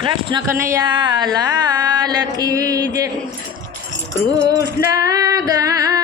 કૃષ્ણ કનૈયા લાલ કી જય. કૃષ્ણ ગા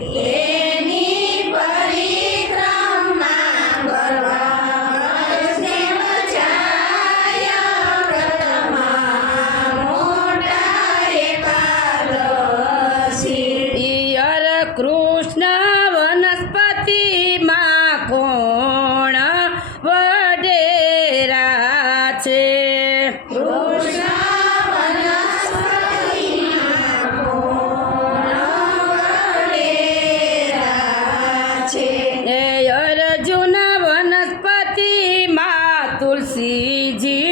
Yippee! તુલસીજી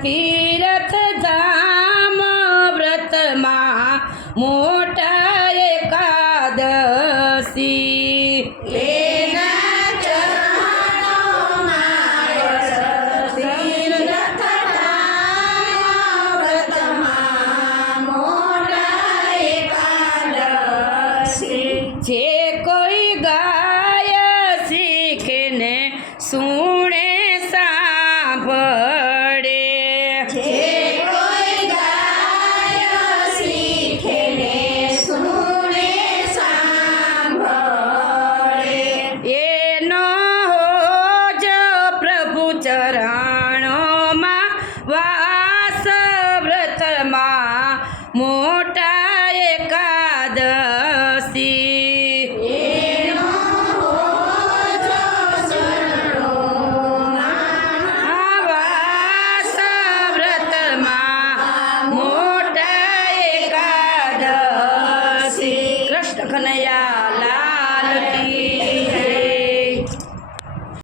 તીરથ ધામ વ્રતમાં મોટા